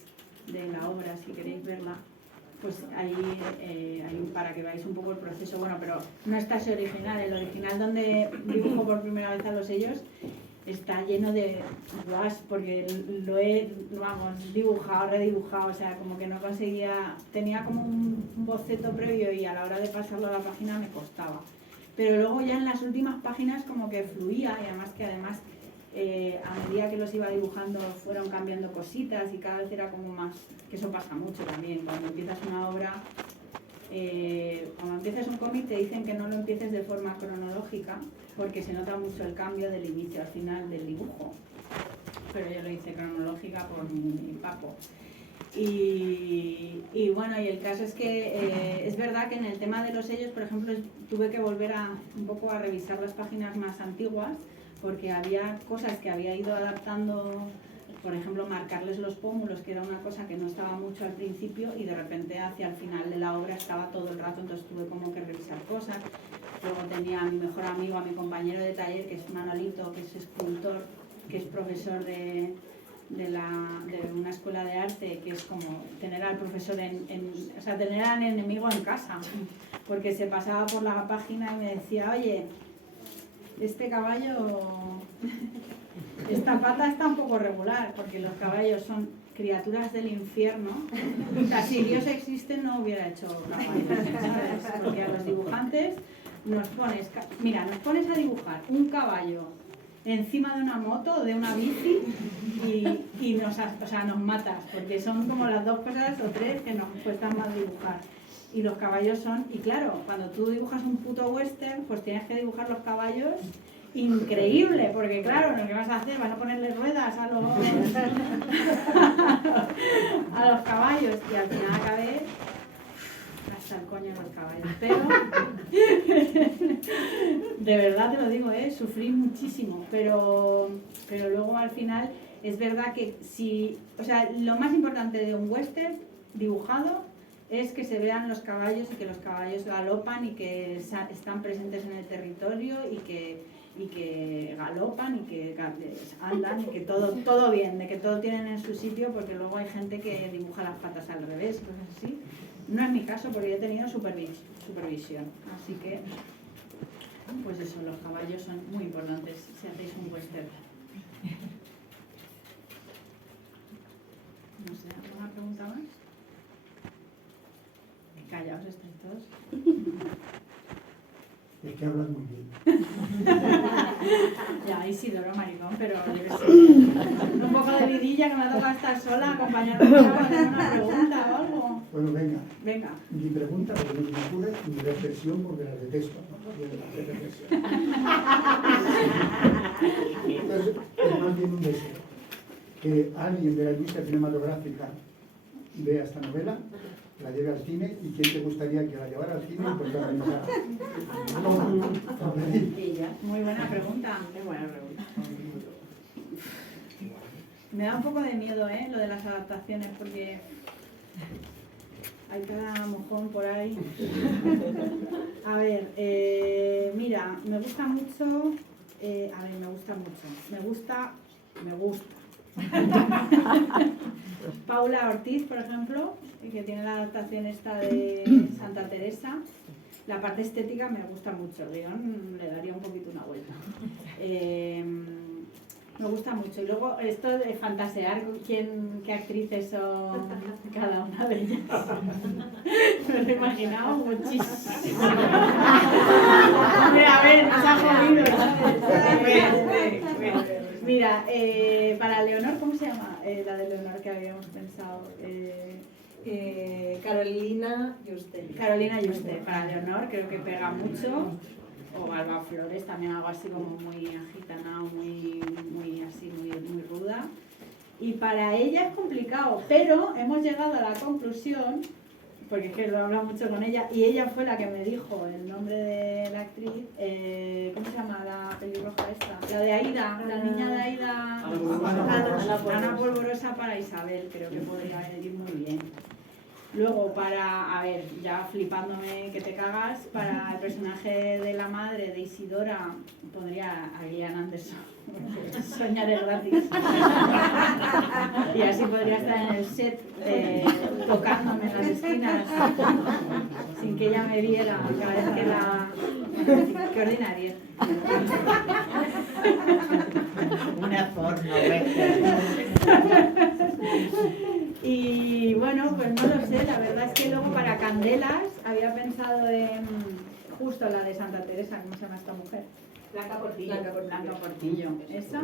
de la obra, si queréis verla, pues ahí hay para que veáis un poco el proceso. Bueno, pero no está ese original, el original donde dibujo por primera vez a los sellos está lleno de guas, porque lo he, vamos, dibujado, redibujado, o sea, como que no conseguía, tenía como un boceto previo y a la hora de pasarlo a la página me costaba. Pero luego ya en las últimas páginas como que fluía, y además a medida que los iba dibujando fueron cambiando cositas y cada vez era como más, que eso pasa mucho también, cuando empiezas una obra, cuando empiezas un cómic te dicen que no lo empieces de forma cronológica porque se nota mucho el cambio del inicio al final del dibujo, pero yo lo hice cronológica por mi papo. Y bueno, y el caso es que es verdad que en el tema de los sellos, por ejemplo, tuve que volver un poco a revisar las páginas más antiguas, porque había cosas que había ido adaptando, por ejemplo, marcarles los pómulos, que era una cosa que no estaba mucho al principio, y de repente hacia el final de la obra estaba todo el rato, entonces tuve como que revisar cosas. Luego tenía a mi mejor amigo, a mi compañero de taller, que es Manolito, que es escultor, que es profesor de una escuela de arte, que es como tener al profesor o sea, tener al enemigo en casa, porque se pasaba por la página y me decía, oye, este caballo, esta pata está un poco regular, porque los caballos son criaturas del infierno. O sea, si Dios existe no hubiera hecho caballos, ¿sabes? Porque a los dibujantes nos pones a dibujar un caballo encima de una moto o de una bici y nos matas, porque son como las 2 cosas o 3 que nos cuestan más dibujar. Y los caballos son, y claro, cuando tú dibujas un puto western, pues tienes que dibujar los caballos increíble, porque claro, lo que vas a hacer, vas a ponerle ruedas a los caballos, y al final acabé hasta el coño de los caballos, pero de verdad te lo digo, sufrí muchísimo, pero luego al final es verdad que o sea, lo más importante de un western dibujado es que se vean los caballos y que los caballos galopan y que están presentes en el territorio y que galopan y que andan y que todo bien, de que todo tienen en su sitio, porque luego hay gente que dibuja las patas al revés, cosas así. No es mi caso porque yo he tenido supervisión, así que pues eso, los caballos son muy importantes si hacéis un western. No sé, ¿alguna pregunta más? Callaos estáis todos. Es que hablas muy bien. Ya, Isidoro, maricón, pero yo qué sé. Un poco de vidilla que me ha tocado estar sola, acompañarme para hacer una pregunta o algo. Bueno, Venga. Mi pregunta, porque no se me ocurre, y mi reflexión, porque la detesto. Entonces, es más bien un deseo. Que alguien de la industria cinematográfica vea esta novela, la lleve al cine, y quién te gustaría que la llevara al cine y protagonizara. Muy buena pregunta. Qué buena pregunta. Me da un poco de miedo, lo de las adaptaciones, porque hay cada mojón por ahí. A ver, mira, me gusta mucho. Me gusta. Paula Ortiz, por ejemplo, que tiene la adaptación esta de Santa Teresa. La parte estética me gusta mucho, el guión le daría un poquito una vuelta. Me gusta mucho. Y luego esto de fantasear qué actrices son cada una de ellas. Me lo he imaginado muchísimo. A ver, Mira, para Leonor, ¿cómo se llama la de Leonor que habíamos pensado? Carolina Juste. Carolina Juste. Para Leonor creo que pega mucho. O Alba Flores, también algo así como muy agitanado, muy ruda. Y para ella es complicado, pero hemos llegado a la conclusión, porque es que lo he hablado mucho con ella, y ella fue la que me dijo el nombre de la actriz, ¿cómo se llama la pelirroja esta? La de Aida, la niña de Aida, Ana Polvorosa para Isabel, creo que podría ir muy bien. Luego para, a ver, ya flipándome que te cagas, para el personaje de la madre de Isidora pondría a Gillian Anderson. Soñar es gratis. Y así podría estar en el set tocándome en las esquinas sin que ella me viera cada vez que la... Qué ordinaria. Una porno, ¿ves? Y bueno, pues no lo sé, la verdad es que luego para Candelas había pensado en justo la de Santa Teresa, ¿cómo se llama esta mujer? Blanca Portillo. Blanca Portillo, esa.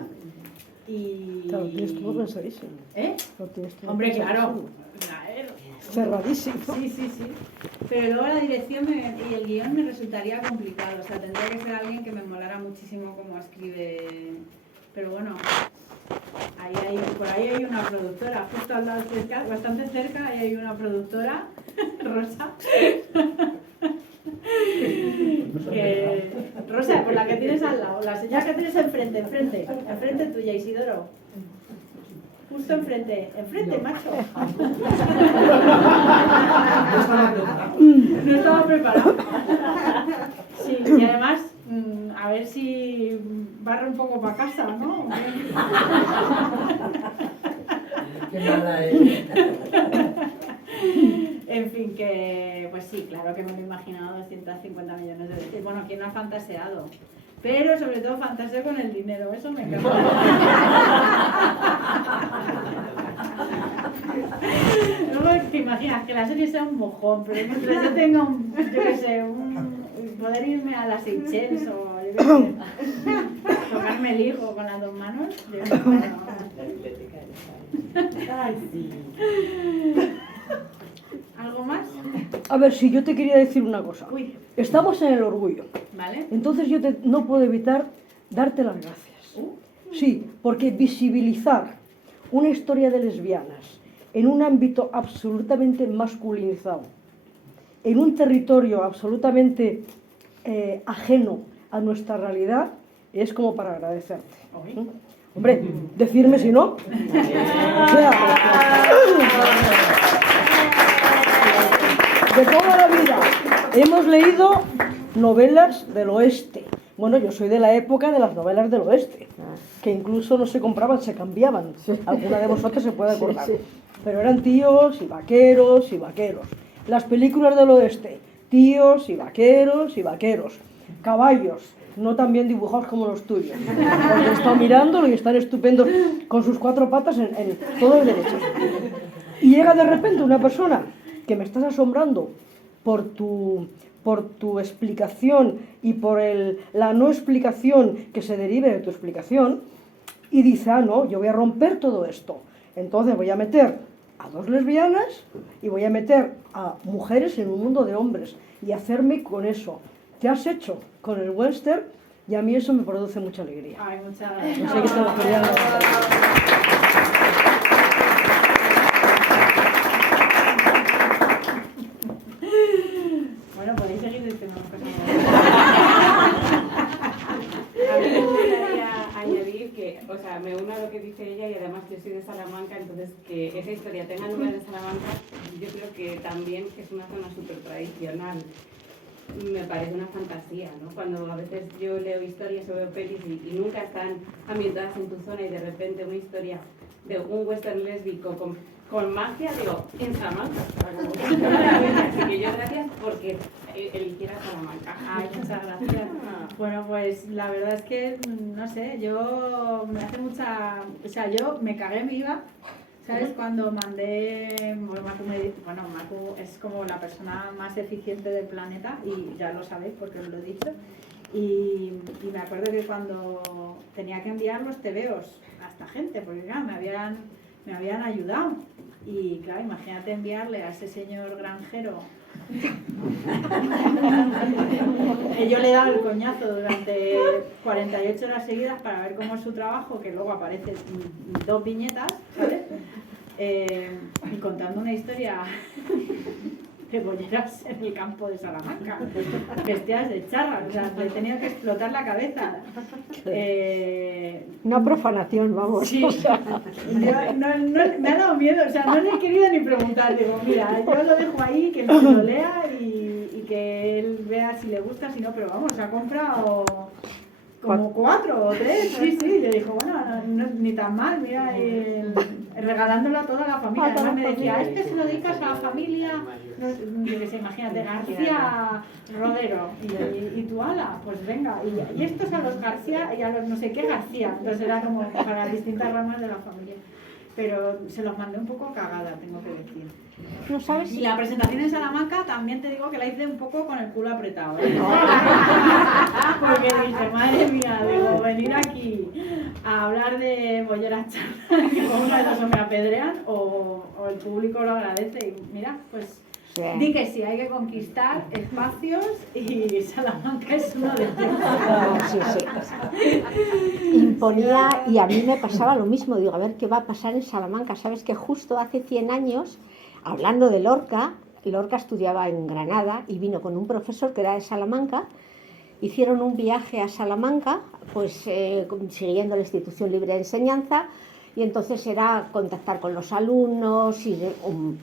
Y... Claro, tienes todo pensadísimo. ¿Eh? Lo tienes todo Hombre, pensadísimo. claro. Cerradísimo. Sí. Pero luego la dirección y el guión me resultaría complicado. O sea, tendría que ser alguien que me molara muchísimo cómo escribe. Pero bueno, por ahí hay una productora, justo al lado cerca, bastante cerca, ahí hay una productora, Rosa. Rosa, por la que tienes al lado, la señal que tienes enfrente tuya, Isidoro. Justo enfrente, macho. No estaba preparado. Sí, y además, a ver si barre un poco para casa, ¿no? Qué mala es. En fin, que pues sí, claro que me lo he imaginado 250 millones de veces. Bueno, ¿quién no ha fantaseado? Pero sobre todo fantaseo con el dinero, eso me encanta. Luego te imaginas que la serie sea un mojón, pero mientras yo tenga poder irme a las Seychelles o yo qué sé, tocarme el higo con las dos manos, Ay, sí. ¿Algo más? A ver, si yo te quería decir una cosa. Uy, Estamos en el orgullo. ¿vale? Entonces yo no puedo evitar darte las gracias. Sí, porque visibilizar una historia de lesbianas en un ámbito absolutamente masculinizado, en un territorio absolutamente ajeno a nuestra realidad, es como para agradecerte. ¿Mm? Hombre, decirme si no. O sea, de toda la vida hemos leído novelas del oeste. Bueno, yo soy de la época de las novelas del oeste, que incluso no se compraban, se cambiaban. Alguna de vosotros se puede acordar. Pero eran tíos y vaqueros y vaqueros. Las películas del oeste, tíos y vaqueros. Caballos, no tan bien dibujados como los tuyos. Porque he estado mirándolo y están estupendos con sus cuatro patas en todos derechos. Y llega de repente una persona que me estás asombrando por tu explicación y por la no explicación que se derive de tu explicación, y dice, no, yo voy a romper todo esto. Entonces voy a meter a dos lesbianas y voy a meter a mujeres en un mundo de hombres y hacerme con eso. Te has hecho con el western y a mí eso me produce mucha alegría. Ay, muchas gracias. No sé qué te lo quería agradecer. Bueno, podéis seguir diciendo cosas. A mí me gustaría añadir que, o sea, me uno a lo que dice ella y además yo soy de Salamanca, entonces que esa historia tenga lugar en Salamanca, yo creo que también es una zona súper tradicional. Me parece una fantasía, ¿no? Cuando a veces yo leo historias o veo pelis y nunca están ambientadas en tu zona y de repente una historia de un western lésbico con magia, digo, en Salamanca. Así que yo gracias porque eligiera Salamanca. Ay, muchas gracias. Bueno, pues la verdad es que, no sé, yo me hace mucha... O sea, yo me cagué viva, ¿sabes? Cuando mandé... Bueno, Macu es como la persona más eficiente del planeta y ya lo sabéis porque os lo he dicho. Y me acuerdo que cuando tenía que enviar los tebeos a esta gente, porque claro, me habían ayudado. Y claro, imagínate enviarle a ese señor granjero. Yo le he dado el coñazo durante 48 horas seguidas para ver cómo es su trabajo, que luego aparecen 2 viñetas, ¿sabes? Y contando una historia de bolleras en el campo de Salamanca, vestidas de charras, o sea, le he tenido que explotar la cabeza. Una profanación, vamos. Sí, o sea. me ha dado miedo, o sea, no le he querido ni preguntar, digo, mira, yo lo dejo ahí, que él se lo lea y que él vea si le gusta, si no, pero vamos, se ha comprado como 4 o 3, sí, yo dijo, bueno, ni tan mal, mira, regalándolo a toda la familia. Además me decía, se lo dedicas a la familia, no, yo que sé, imagínate, García Rodero, y tu ala, pues venga, y estos a los García y a los no sé qué García, entonces era como para distintas ramas de la familia. Pero se los mandé un poco cagada, tengo que decir. ¿No sabes? Y la presentación en Salamanca también te digo que la hice un poco con el culo apretado, ¿eh? Porque dije, madre mía, digo, venir aquí a hablar de bolleras charlas, que una de dos o me apedrean o el público lo agradece. Y mira, pues Sí. di que sí, hay que conquistar espacios y Salamanca es uno de ellos. Sí, sí. Imponía, y a mí me pasaba lo mismo, digo, a ver qué va a pasar en Salamanca. Sabes que justo hace 100 años, hablando de Lorca estudiaba en Granada y vino con un profesor que era de Salamanca. Hicieron un viaje a Salamanca, pues siguiendo la Institución Libre de Enseñanza, y entonces era contactar con los alumnos, y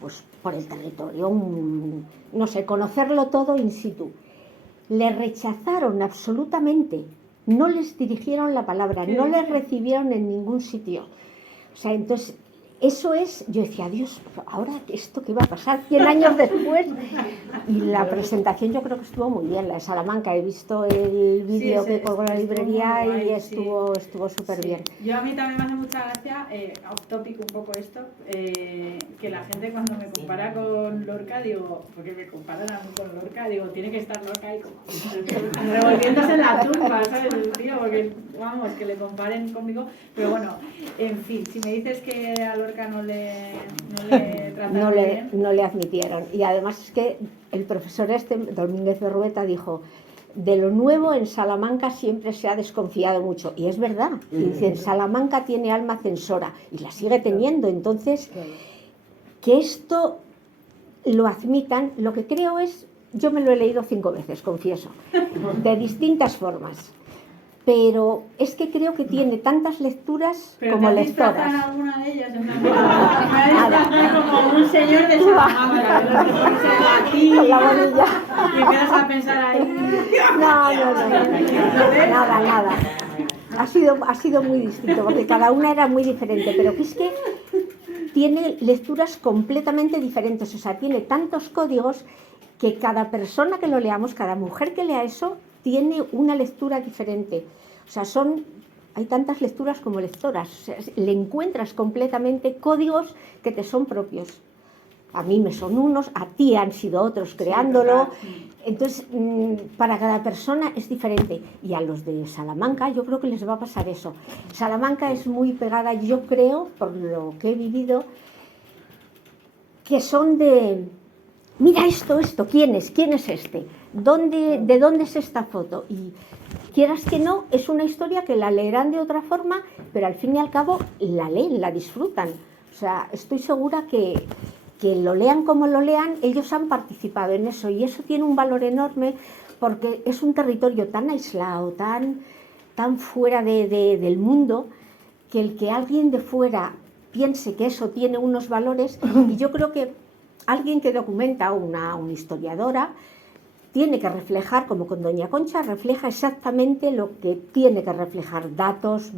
pues por el territorio, no sé, conocerlo todo in situ. Le rechazaron absolutamente, no les dirigieron la palabra, no les recibieron en ningún sitio. O sea, entonces, eso es, yo decía, Dios, ahora esto qué va a pasar 100 años después. Y la presentación yo creo que estuvo muy bien, la de Salamanca. He visto el vídeo que colgó la librería y estuvo súper bien. Yo a mí también me hace mucha gracia, off topic un poco esto, que la gente cuando me compara con Lorca, digo, porque me comparan a mí con Lorca, digo, tiene que estar Lorca ahí como revolviéndose en la tumba, ¿sabes? El tío, porque vamos, que le comparen conmigo. Pero bueno, en fin, si me dices que a Lorca no le trataron bien. No le admitieron. Y además es que el profesor Domínguez de Rueta, dijo, de lo nuevo en Salamanca siempre se ha desconfiado mucho. Y es verdad. Y dice, Salamanca tiene alma censora y la sigue teniendo. Entonces, que esto lo admitan, lo que creo es, yo me lo he leído 5 veces, confieso, de distintas formas. Pero es que creo que tiene tantas lecturas como lectoras. ¿Pero alguna de ellas? Como un señor de Salamanca, de los que pones aquí y empiezas a pensar ahí. Nada. Ha sido muy distinto, porque cada una era muy diferente, pero que es que tiene lecturas completamente diferentes, o sea, tiene tantos códigos que cada persona que lo leamos, cada mujer que lea eso, tiene una lectura diferente. O sea, hay tantas lecturas como lectoras. O sea, le encuentras completamente códigos que te son propios. A mí me son unos, a ti han sido otros creándolo. Entonces, para cada persona es diferente. Y a los de Salamanca yo creo que les va a pasar eso. Salamanca es muy pegada, yo creo, por lo que he vivido, que son de... Mira esto, ¿quién es este? ¿De dónde es esta foto? Y quieras que no, es una historia que la leerán de otra forma, pero al fin y al cabo la leen, la disfrutan. O sea, estoy segura que lo lean como lo lean, ellos han participado en eso, y eso tiene un valor enorme porque es un territorio tan aislado, tan fuera del mundo, que el que alguien de fuera piense que eso tiene unos valores, y yo creo que alguien que documenta, una historiadora, tiene que reflejar, como con Doña Concha, refleja exactamente lo que tiene que reflejar, datos,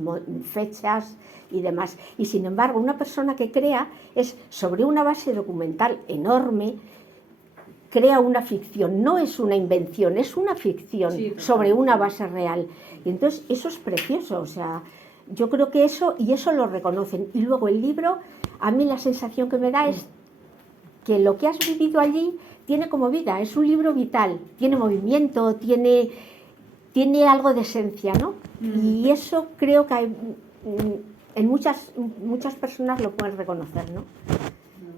fechas y demás. Y sin embargo, una persona que crea es sobre una base documental enorme, crea una ficción, no es una invención, es una ficción sobre una base real. Y entonces eso es precioso, o sea, yo creo que eso lo reconocen. Y luego el libro, a mí la sensación que me da es que lo que has vivido allí tiene como vida, es un libro vital, tiene movimiento, tiene tiene algo de esencia, ¿no? Y eso creo que hay, en muchas personas lo pueden reconocer, ¿no?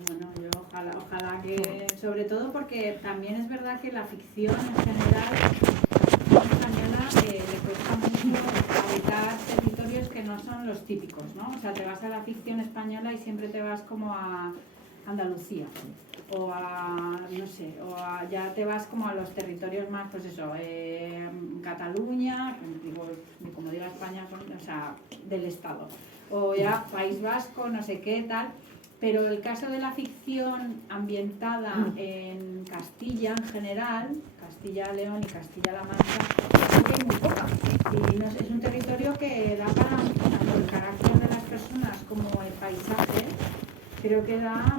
Bueno, yo ojalá que, sobre todo porque también es verdad que la ficción en general española le cuesta mucho habitar territorios que no son los típicos, ¿no? O sea, te vas a la ficción española y siempre te vas como a Andalucía o a, no sé, ya te vas como a los territorios más, pues eso, Cataluña, como diga España, o sea, del Estado, o ya País Vasco, no sé qué, tal. Pero el caso de la ficción ambientada en Castilla en general, Castilla-León y Castilla-La Mancha, es muy poca. Y no sé, es un territorio que da para, tanto el carácter de las personas como el paisaje, creo que da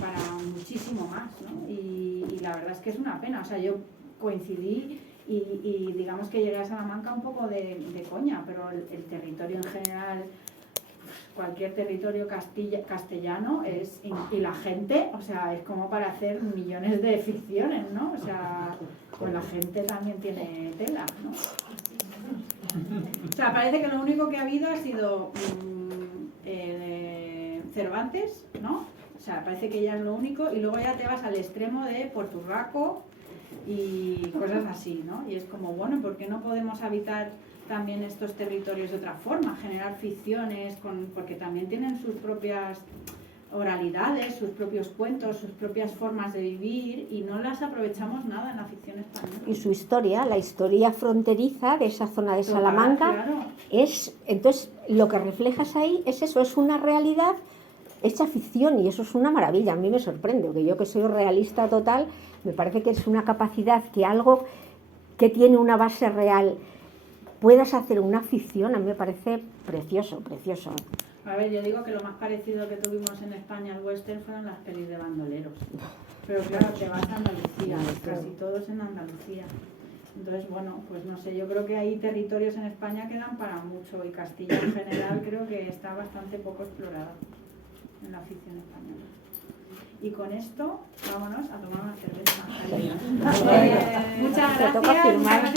para muchísimo más, ¿no? Y la verdad es que es una pena. O sea, yo coincidí y digamos que llegué a Salamanca un poco de coña, pero el territorio en general, cualquier territorio castellano es, y la gente, o sea, es como para hacer millones de ficciones, ¿no? O sea, pues la gente también tiene tela, ¿no? O sea, parece que lo único que ha habido ha sido Cervantes, ¿no? O sea, parece que ya es lo único, y luego ya te vas al extremo de Porturraco y cosas así, ¿no? Y es como, bueno, ¿por qué no podemos habitar también estos territorios de otra forma, generar ficciones, porque también tienen sus propias oralidades, sus propios cuentos, sus propias formas de vivir, y no las aprovechamos nada en la ficción española? Y su historia, la historia fronteriza de esa zona de Salamanca, claro. Entonces lo que reflejas ahí es eso, es una realidad hecha ficción, y eso es una maravilla. A mí me sorprende, porque yo que soy realista total, me parece que es una capacidad que algo que tiene una base real puedas hacer una ficción, a mí me parece precioso, precioso. A ver, yo digo que lo más parecido que tuvimos en España al western fueron las pelis de bandoleros. Pero claro, te vas a Andalucía, casi todos en Andalucía. Entonces, bueno, pues no sé, yo creo que hay territorios en España que dan para mucho, y Castilla en general creo que está bastante poco explorada en la ficción española. Y con esto, vámonos a tomar una cerveza. Muchas gracias, Laura.